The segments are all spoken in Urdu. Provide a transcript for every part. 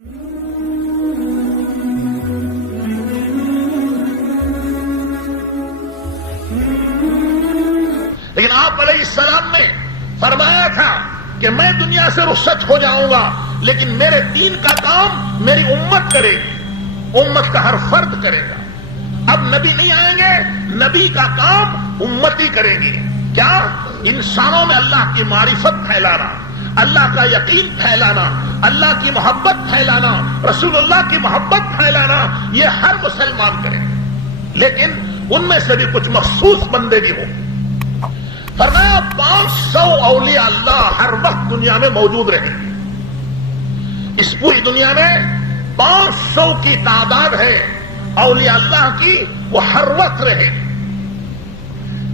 لیکن آپ علیہ السلام نے فرمایا تھا کہ میں دنیا سے رخصت ہو جاؤں گا، لیکن میرے دین کا کام میری امت کرے گی، امت کا ہر فرد کرے گا۔ اب نبی نہیں آئیں گے، نبی کا کام امتی کریں گے۔ کیا؟ انسانوں میں اللہ کی معرفت پھیلانا، اللہ کا یقین پھیلانا، اللہ کی محبت پھیلانا، رسول اللہ کی محبت پھیلانا، یہ ہر مسلمان کرے، لیکن ان میں سے بھی کچھ مخصوص بندے بھی ہوں۔ فرمایا 500 اولیاء اللہ ہر وقت دنیا میں موجود رہیں گے۔ اس پوری دنیا میں 500 کی تعداد ہے اولیاء اللہ کی، وہ ہر وقت رہے گی۔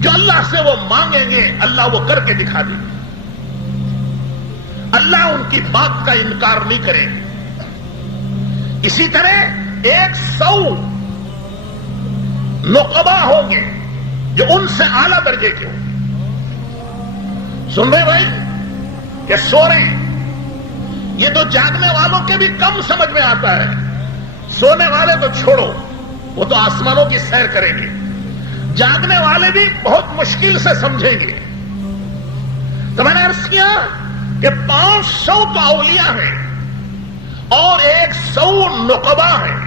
جو اللہ سے وہ مانگیں گے اللہ وہ کر کے دکھا دیں گے، اللہ ان کی بات کا انکار نہیں کرے گا۔ اسی طرح 100 نقبہ ہوں گے جو ان سے اعلیٰ درجے کے ہوں گے۔ سن رہے بھائی کہ سو رہے ہیں؟ یہ تو جاگنے والوں کے بھی کم سمجھ میں آتا ہے، سونے والے تو چھوڑو، وہ تو آسمانوں کی سیر کریں گے، جاگنے والے بھی بہت مشکل سے سمجھیں گے۔ تو میں نے عرض کیا کہ 500 تو اولیاء ہیں اور 100 نقبہ ہیں،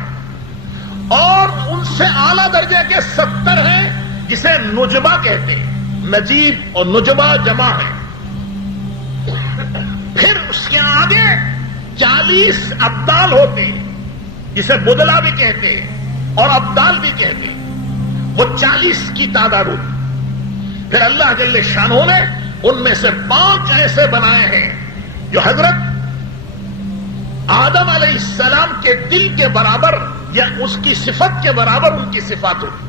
اور ان سے اعلیٰ درجے کے 70 ہیں جسے نجبہ کہتے ہیں، نجیب اور نجبہ جمع ہے۔ پھر اس کے آگے 40 ابدال ہوتے ہیں جسے بدلا بھی کہتے ہیں اور ابدال بھی کہتے ہیں، وہ 40 کی تعداد ہوتی۔ پھر اللہ جل شانہ نے ان میں سے 5 ایسے بنائے ہیں جو حضرت آدم علیہ السلام کے دل کے برابر یا اس کی صفت کے برابر ان کی صفات ہوتی۔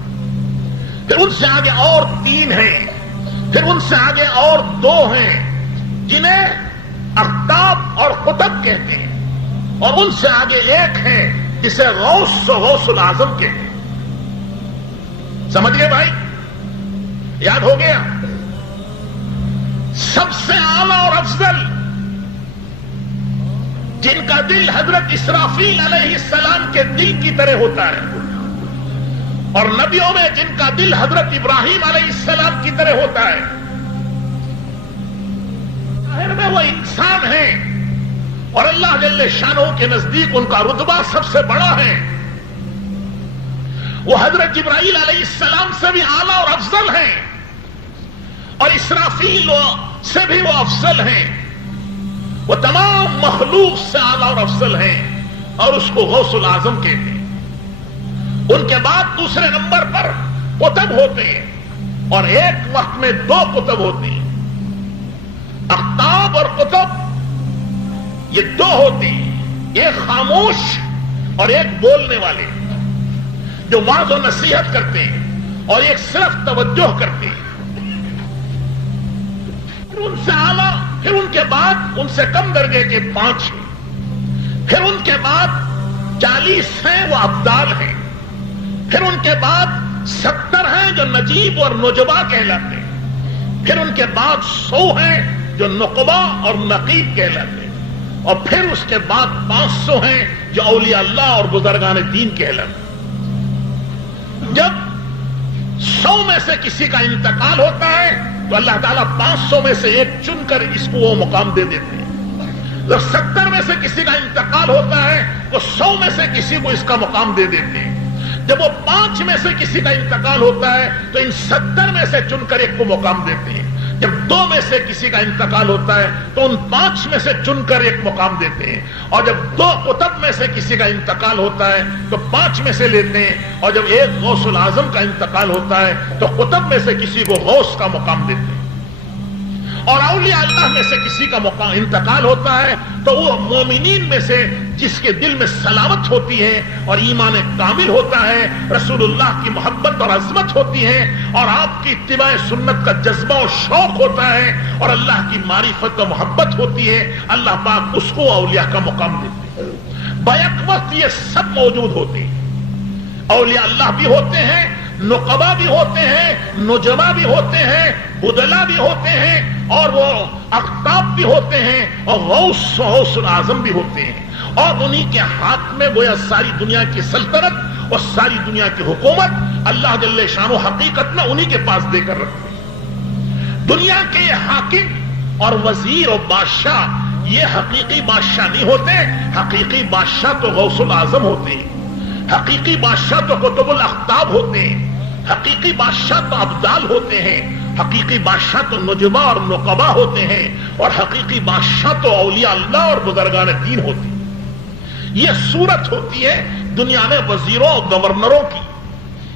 پھر ان سے آگے اور 3 ہیں، پھر ان سے آگے اور 2 ہیں جنہیں اقطاب اور قطب کہتے ہیں، اور ان سے آگے 1 ہے جسے غوث و غوث العظم کہتے ہیں۔ سمجھ گئے بھائی؟ یاد ہو گیا؟ سب سے اعلیٰ اور افضل جن کا دل حضرت اسرافیل علیہ السلام کے دل کی طرح ہوتا ہے، اور نبیوں میں جن کا دل حضرت ابراہیم علیہ السلام کی طرح ہوتا ہے، ظاہر میں وہ انسان ہیں اور اللہ جل شانہ کے نزدیک ان کا رتبہ سب سے بڑا ہے، وہ حضرت جبرائیل علیہ السلام سے بھی اعلیٰ اور افضل ہیں، اور اسرافیل سے بھی وہ افضل ہیں، وہ تمام مخلوق سے اعلیٰ اور افضل ہیں، اور اس کو غوث العظم کہتے ہیں۔ ان کے بعد دوسرے نمبر پر قطب ہوتے ہیں، اور ایک وقت میں 2 قطب ہوتے ہیں، اقطاب اور قطب یہ 2 ہوتے ہیں، ایک خاموش اور ایک بولنے والے جو وعظ و نصیحت کرتے ہیں، اور ایک صرف توجہ کرتے ہیں۔ پھر ان سے اعلیٰ، پھر ان کے بعد ان سے کم درجے کے 5 ہیں، پھر ان کے بعد 40 ہیں وہ ابدال ہیں، پھر ان کے بعد 70 ہیں جو نجیب اور نجبہ کہلاتے ہیں، پھر ان کے بعد 100 ہیں جو نقبہ اور نقیب کہلاتے ہیں، اور پھر اس کے بعد 500 ہیں جو اولیاء اللہ اور بزرگان دین کہلاتے ہیں۔ جب 100 میں سے کسی کا انتقال ہوتا ہے تو اللہ تعالیٰ 500 میں سے ایک چن کر اس کو وہ مقام دے دیتے ہیں۔ جب 70 میں سے کسی کا انتقال ہوتا ہے تو 100 میں سے کسی کو اس کا مقام دے دیتے ہیں۔ جب وہ 5 میں سے کسی کا انتقال ہوتا ہے تو ان 70 میں سے چن کر ایک کو مقام دیتے ہیں۔ جب 2 میں سے کسی کا انتقال ہوتا ہے تو ان 5 میں سے چن کر ایک مقام دیتے ہیں، اور جب 2 قطب میں سے کسی کا انتقال ہوتا ہے تو 5 میں سے لیتے ہیں، اور جب ایک غوث العظم کا انتقال ہوتا ہے تو قطب میں سے کسی کو غوث کا مقام دیتے ہیں، اور اولیاء اللہ میں سے کسی کا انتقال ہوتا ہے تو وہ مومنین میں سے جس کے دل میں سلامت ہوتی ہے اور ایمان کامل ہوتا ہے، رسول اللہ کی محبت اور عظمت ہوتی ہے، اور آپ کی اتباع سنت کا جذبہ اور شوق ہوتا ہے، اور اللہ کی معرفت و محبت ہوتی ہے، اللہ پاک اس کو اولیاء کا مقام دیتے ہیں۔ بیک وقت یہ سب موجود ہوتے ہیں، اولیاء اللہ بھی ہوتے ہیں، نقبا بھی ہوتے ہیں, نجبا بھی ہوتے ہیں, بدلا بھی ہوتے ہیں, اور وہ اقطاب بھی ہوتے ہیں, اور غوث اعظم بھی ہوتے ہیں, اور انہی کے ہاتھ میں گویا ساری دنیا کی سلطنت اور ساری دنیا کی حکومت اللہ جل شانہ حقیقت میں انہی کے پاس دے کر رکھتے ہیں. دنیا کے حاکم اور وزیر اور بادشاہ یہ حقیقی بادشاہ نہیں ہوتے. حقیقی بادشاہ تو غوث الاعظم ہوتے ہیں, حقیقی بادشاہ تو قطب الاقطاب ہوتے ہیں, حقیقی بادشاہ تو ابدال ہوتے ہیں, حقیقی بادشاہ تو نجبا اور نقبا ہوتے ہیں, اور حقیقی بادشاہ تو اولیاء اللہ اور بزرگان دین ہوتے ہیں. یہ صورت ہوتی ہے دنیا میں وزیروں اور گورنروں کی.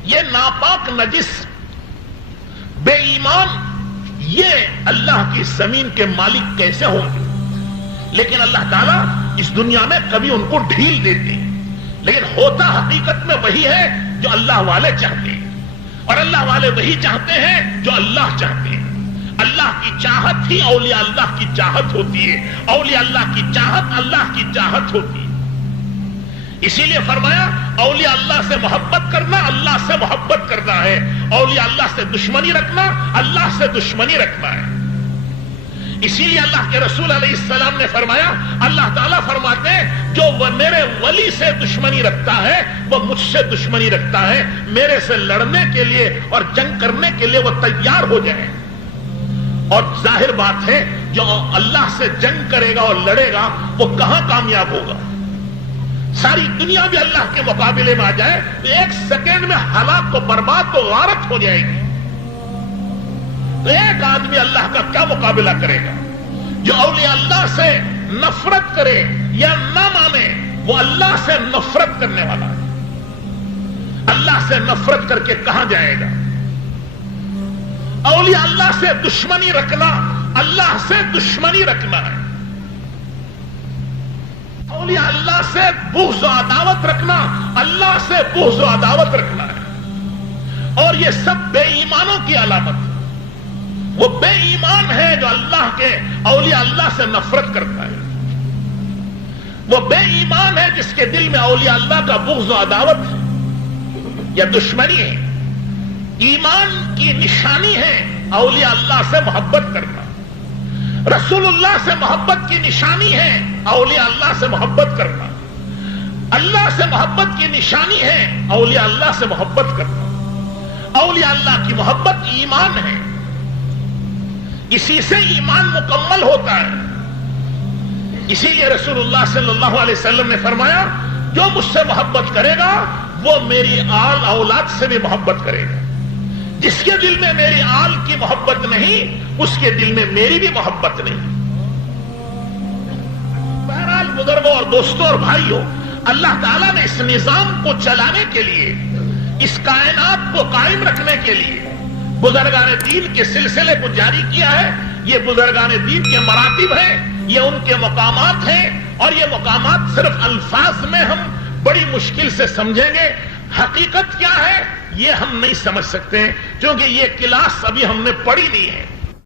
یہ ناپاک نجس بے ایمان یہ اللہ کی زمین کے مالک کیسے ہوں گے؟ لیکن اللہ تعالیٰ اس دنیا میں کبھی ان کو ڈھیل دیتے ہیں, لیکن ہوتا حقیقت میں وہی ہے جو اللہ والے چاہتے ہیں, اور اللہ والے وہی چاہتے ہیں جو اللہ چاہتے ہیں. اللہ کی چاہت ہی اولیاء اللہ کی چاہت ہوتی ہے, اولیاء اللہ کی چاہت اللہ کی چاہت ہوتی ہے. اسی لیے فرمایا اولیاء اللہ سے محبت کرنا اللہ سے محبت کرنا ہے, اولیاء اللہ سے دشمنی رکھنا اللہ سے دشمنی رکھنا ہے. اسی لیے اللہ کے رسول علیہ السلام نے فرمایا, اللہ تعالیٰ فرماتے ہیں جو وہ میرے ولی سے دشمنی رکھتا ہے وہ مجھ سے دشمنی رکھتا ہے, میرے سے لڑنے کے لیے اور جنگ کرنے کے لیے وہ تیار ہو جائے. اور ظاہر بات ہے جو اللہ سے جنگ کرے گا اور لڑے گا وہ کہاں کامیاب ہوگا؟ ساری دنیا بھی اللہ کے مقابلے میں آ جائے تو ایک سیکنڈ میں ہلاک و برباد و غارت ہو جائے گی. تو ایک آدمی اللہ کا کیا مقابلہ کرے گا؟ جو اولیاء اللہ سے نفرت کرے یا نہ مانے وہ اللہ سے نفرت کرنے والا ہے. اللہ سے نفرت کر کے کہاں جائے گا؟ اولیاء اللہ سے دشمنی رکھنا اللہ سے دشمنی رکھنا ہے. اولیاء اللہ سے بغض و عداوت رکھنا اللہ سے بغض و عداوت رکھنا ہے. اور یہ سب بے ایمانوں کی علامت ہے. وہ بے ایمان ہے جو اللہ کے اولیاء اللہ سے نفرت کرتا ہے. وہ بے ایمان ہے جس کے دل میں اولیاء اللہ کا بغض و عداوت ہے یا دشمنی ہے. ایمان کی نشانی ہے اولیاء اللہ سے محبت کرنا. رسول اللہ سے محبت کی نشانی ہے اولیاء اللہ سے محبت کرنا. اللہ سے محبت کی نشانی ہے اولیاء اللہ سے محبت کرنا. اولیاء اللہ کی محبت ایمان ہے, اسی سے ایمان مکمل ہوتا ہے. اسی لیے رسول اللہ صلی اللہ علیہ وسلم نے فرمایا جو مجھ سے محبت کرے گا وہ میری آل اولاد سے بھی محبت کرے گا. جس کے دل میں میری آل کی محبت نہیں اس کے دل میں میری بھی محبت نہیں. بہرحال بزرگوں اور دوستوں اور بھائیوں, اللہ تعالیٰ نے اس نظام کو چلانے کے لیے, اس کائنات کو قائم رکھنے کے لیے بزرگان دین کے سلسلے کو جاری کیا ہے. یہ بزرگان دین کے مراتب ہیں, یہ ان کے مقامات ہیں, اور یہ مقامات صرف الفاظ میں ہم بڑی مشکل سے سمجھیں گے. حقیقت کیا ہے یہ ہم نہیں سمجھ سکتے ہیں کیونکہ یہ کلاس ابھی ہم نے پڑھی نہیں ہے.